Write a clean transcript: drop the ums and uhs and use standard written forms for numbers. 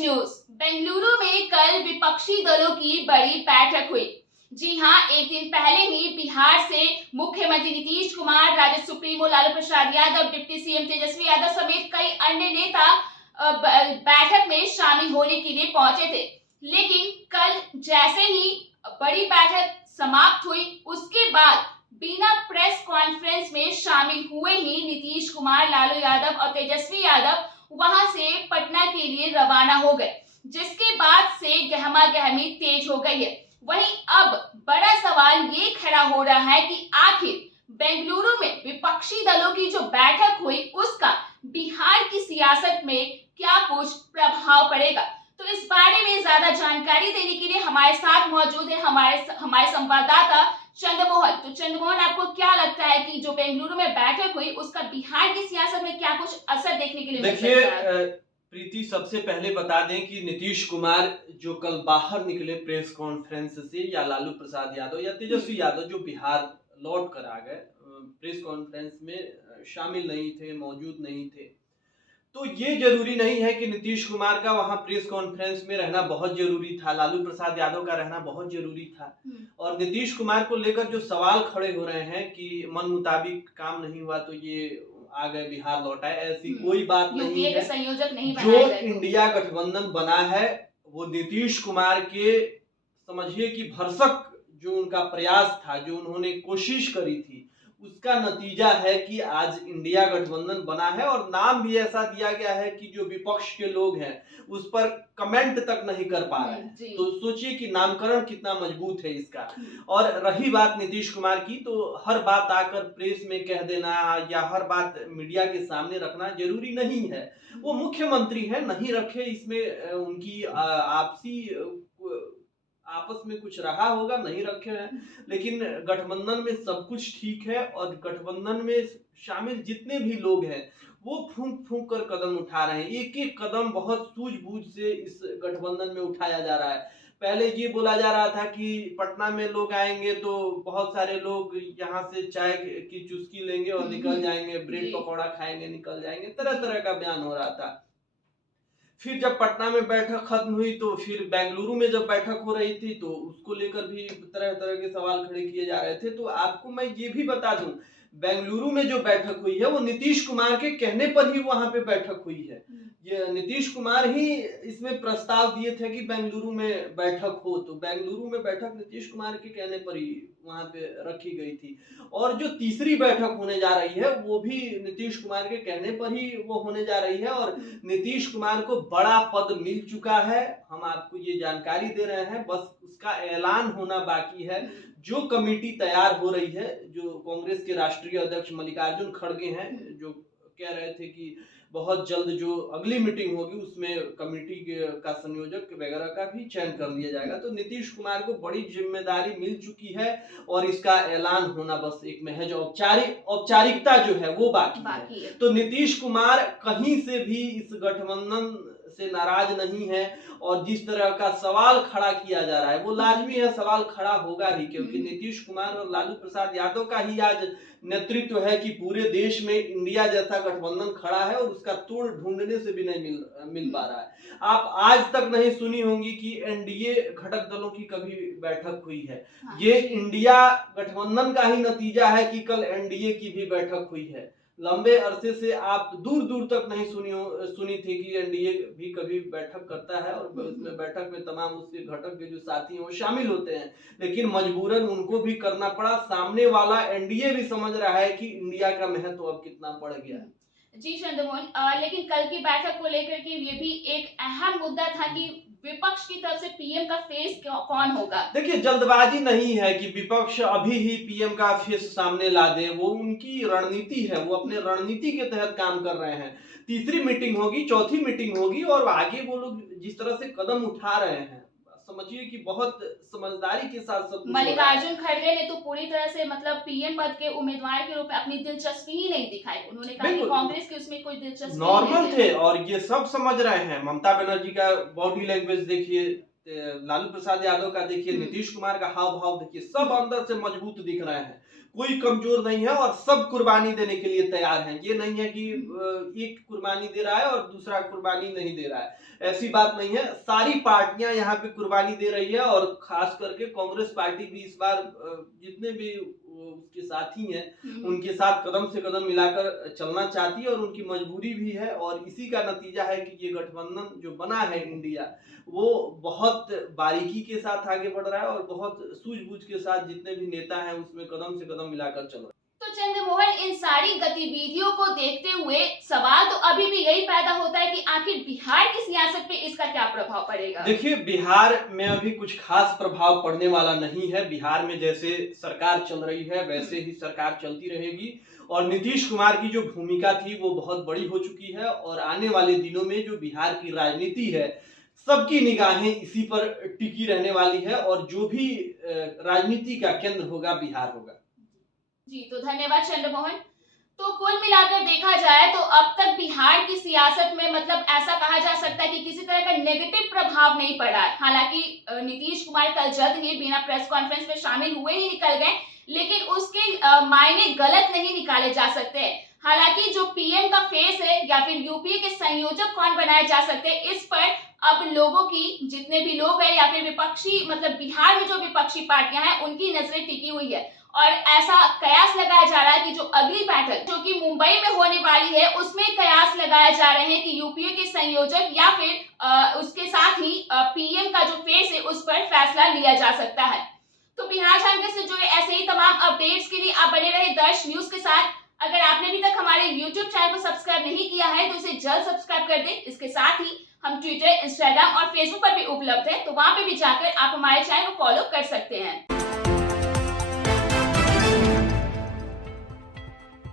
News. Bengaluru में कल विपक्षी दलों की बड़ी बैठक हुई। जी हां, एक दिन पहले ही बिहार से मुख्यमंत्री Nitish Kumar, Rajad supremo Lalu Prasad Yadav, deputy CM Tejashwi Yadav समेत कई अन्य नेता बैठक में शामिल होने के लिए पहुंचे थे। लेकिन कल जैसे ही बड़ी बैठक समाप्त हुई, उसके बाद बिना प्रेस कॉन्फ्रेंस में शामिल हुए ही नीतीश कुमार, लालू यादव और तेजस्वी यादव वहां से पटना के लिए रवाना हो गए, जिसके बाद से गहमा गहमी तेज हो गई है। वहीं अब बड़ा सवाल ये खड़ा हो रहा है कि आखिर बेंगलुरु में विपक्षी दलों की जो बैठक हुई उसका बिहार की सियासत में क्या कुछ प्रभाव पड़ेगा। तो इस बारे में ज्यादा जानकारी देने के लिए हमारे साथ मौजूद है हमारे संवाददाता चंद्रमोहन। तो चंद्रमोहन, आपको क्या लगता है कि जो बेंगलुरु में बैठक हुई उसका बिहार की सियासत में क्या कुछ असर देखने के लिए मिल सकता है? प्रीति, सबसे पहले बता दें कि नीतीश कुमार जो कल बाहर निकले प्रेस कॉन्फ्रेंस से, या लालू प्रसाद यादव या तेजस्वी यादव जो बिहार लौट कर आ गए, प्रेस कॉन्फ्रेंस में शामिल नहीं थे, मौजूद नहीं थे। तो ये जरूरी नहीं है कि नीतीश कुमार का वहां प्रेस कॉन्फ्रेंस में रहना बहुत जरूरी था, लालू प्रसाद यादव का रहना बहुत जरूरी था। और नीतीश कुमार को लेकर जो सवाल खड़े हो रहे हैं कि मन मुताबिक काम नहीं हुआ तो ये आ गए, बिहार लौट आए, ऐसी कोई बात नहीं है। संयोजक नहीं जो इंडिया गठबंधन बना है वो नीतीश कुमार के, समझिए कि भरसक जो उनका प्रयास था, जो उन्होंने कोशिश करी थी, उसका नतीजा है कि आज इंडिया गठबंधन बना है। और नाम भी ऐसा दिया गया है कि जो विपक्ष के लोग हैं उस पर कमेंट तक नहीं कर पा रहे हैं। तो सोचिए कि नामकरण कितना मजबूत है इसका। और रही बात नीतीश कुमार की, तो हर बात आकर प्रेस में कह देना या हर बात मीडिया के सामने रखना जरूरी नहीं है। वो मुख्यमंत्री हैं, नहीं रखे इसमें उनकी आपसी आपस में कुछ रहा होगा, नहीं रखे हैं। लेकिन गठबंधन में सब कुछ ठीक है और गठबंधन में शामिल जितने भी लोग हैं वो फूंक फूंक कर कदम उठा रहे हैं। एक एक कदम बहुत सूझबूझ से इस गठबंधन में उठाया जा रहा है। पहले ये बोला जा रहा था कि पटना में लोग आएंगे तो बहुत सारे लोग यहाँ से चाय की चुस्की लेंगे और निकल जाएंगे, ब्रेड पकौड़ा खाएंगे, निकल जाएंगे, तरह तरह का बयान हो रहा था। फिर जब पटना में बैठक खत्म हुई तो फिर बेंगलुरु में जब बैठक हो रही थी तो उसको लेकर भी तरह तरह के सवाल खड़े किए जा रहे थे। तो आपको मैं ये भी बता दूं, बेंगलुरु में जो बैठक हुई है वो नीतीश कुमार के कहने पर ही वहां पे बैठक हुई है। ये नीतीश कुमार ही इसमें प्रस्ताव दिए थे कि बेंगलुरु में बैठक हो, तो बेंगलुरु में बैठक नीतीश कुमार के कहने पर ही वहां पे रखी गई थी। और जो तीसरी बैठक होने जा रही है वो भी नीतीश कुमार के कहने पर ही वो होने जा रही है। और नीतीश कुमार को बड़ा पद मिल चुका है, हम आपको ये जानकारी दे रहे हैं, बस उसका ऐलान होना बाकी है। जो कमेटी तैयार हो रही है, जो कांग्रेस के राष्ट्रीय अध्यक्ष मल्लिकार्जुन खड़गे हैं, जो कह रहे थे कि बहुत जल्द जो अगली मीटिंग होगी उसमें कमेटी का संयोजक वगैरह का भी चयन कर लिया जाएगा। तो नीतीश कुमार को बड़ी जिम्मेदारी मिल चुकी है और इसका ऐलान होना बस एक महज औपचारिकता जो है वो बाकी है। तो नीतीश कुमार कहीं से भी इस गठबंधन से नाराज नहीं है और जिस तरह का सवाल खड़ा किया जा रहा है वो लाजमी है, सवाल खड़ा होगा ही, क्योंकि नीतीश कुमार और लालू प्रसाद यादव का ही आज नेतृत्व है कि पूरे देश में इंडिया जैसा गठबंधन खड़ा है और उसका तोड़ ढूंढने से भी नहीं मिल पा रहा है। आप आज तक नहीं सुनी होंगी कि एनडीए घटक दलों की कभी बैठक हुई है। ये इंडिया गठबंधन का ही नतीजा है कि कल एनडीए की भी बैठक हुई है। लंबे अरसे से आप दूर दूर तक नहीं सुनी थी कि एनडीए भी कभी बैठक करता है और उसमें बैठक में तमाम उसके घटक के जो साथी हैं वो शामिल होते हैं। लेकिन मजबूरन उनको भी करना पड़ा। सामने वाला एनडीए भी समझ रहा है कि इंडिया का महत्व अब कितना बढ़ गया। जी चंद्रमोहन, लेकिन कल की बैठक को लेकर के ये भी एक अहम मुद्दा था कि विपक्ष की तरफ से पीएम का फेस कौन होगा। देखिए, जल्दबाजी नहीं है कि विपक्ष अभी ही पीएम का फेस सामने ला दे, वो उनकी रणनीति है, वो अपने रणनीति के तहत काम कर रहे हैं। तीसरी मीटिंग होगी, चौथी मीटिंग होगी और आगे वो लोग जिस तरह से कदम उठा रहे हैं, समझिए कि बहुत समझदारी के साथ सब। मल्लिकार्जुन खड़गे ने तो पूरी तरह से मतलब पीएम पद के उम्मीदवार के रूप में अपनी दिलचस्पी ही नहीं दिखाई। उन्होंने कहा कि कांग्रेस की उसमें कोई दिलचस्पी नॉर्मल थे और ये सब समझ रहे हैं। ममता बनर्जी का बॉडी लैंग्वेज देखिए, लालू प्रसाद यादव का देखिए, नीतीश कुमार का हाव भाव देखिए, सब अंदर से मजबूत दिख रहे हैं। कोई कमजोर नहीं है और सब कुर्बानी देने के लिए तैयार हैं। ये नहीं है कि एक कुर्बानी दे रहा है और दूसरा कुर्बानी नहीं दे रहा है, ऐसी बात नहीं है। सारी पार्टियां यहाँ पे कुर्बानी दे रही है और खास करके कांग्रेस पार्टी भी इस बार जितने भी उसके साथी हैं उनके साथ कदम से कदम मिलाकर चलना चाहती है और उनकी मजबूरी भी है। और इसी का नतीजा है कि ये गठबंधन जो बना है इंडिया, वो बहुत बारीकी के साथ आगे बढ़ रहा है और बहुत सूझबूझ के साथ जितने भी नेता हैं उसमें कदम से कदम मिलाकर चल रहे हैं। तो चंद्रमोहन, इन सारी गतिविधियों को देखते हुए सवाल तो अभी भी यही पैदा होता है कि आखिर बिहार की सियासत पे इसका क्या प्रभाव पड़ेगा? देखिए, बिहार में अभी कुछ खास प्रभाव पड़ने वाला नहीं है। बिहार में जैसे सरकार चल रही है वैसे ही सरकार चलती रहेगी और नीतीश कुमार की जो भूमिका थी वो बहुत बड़ी हो चुकी है और आने वाले दिनों में जो बिहार की राजनीति है सबकी निगाहें इसी पर टिकी रहने वाली है और जो भी राजनीति का केंद्र होगा बिहार होगा। जी, तो धन्यवाद चंद्रमोहन। तो कुल मिलाकर देखा जाए तो अब तक बिहार की सियासत में मतलब ऐसा कहा जा सकता है कि किसी तरह का नेगेटिव प्रभाव नहीं पड़ा है। हालांकि नीतीश कुमार कल जल्द ही बिना प्रेस कॉन्फ्रेंस में शामिल हुए ही निकल गए, लेकिन उसके मायने गलत नहीं निकाले जा सकते। हालांकि जो पीएम का फेस है या फिर यूपीए के संयोजक कौन बनाए जा सकते हैं, इस पर अब लोगों की, जितने भी लोग हैं या फिर विपक्षी, मतलब बिहार में जो विपक्षी पार्टियां हैं उनकी नजरें टिकी हुई है और ऐसा कयास लगाया जा रहा है कि जो अगली बैठक जो कि मुंबई में होने वाली है उसमें कयास लगाया जा रहे हैं कि यूपीए के संयोजक या फिर उसके साथ ही पीएम का जो फेस है उस पर फैसला लिया जा सकता है। तो बिहार झारखंड से जुड़े ऐसे ही तमाम अपडेट्स के लिए आप बने रहे दर्श न्यूज के साथ। अगर आपने अभी तक हमारे यूट्यूब चैनल को सब्सक्राइब नहीं किया है तो इसे जल्द सब्सक्राइब कर दें। इसके साथ ही हम ट्विटर, इंस्टाग्राम और फेसबुक पर भी उपलब्ध है, तो वहां पे भी जाकर आप हमारे चैनल को फॉलो कर सकते हैं।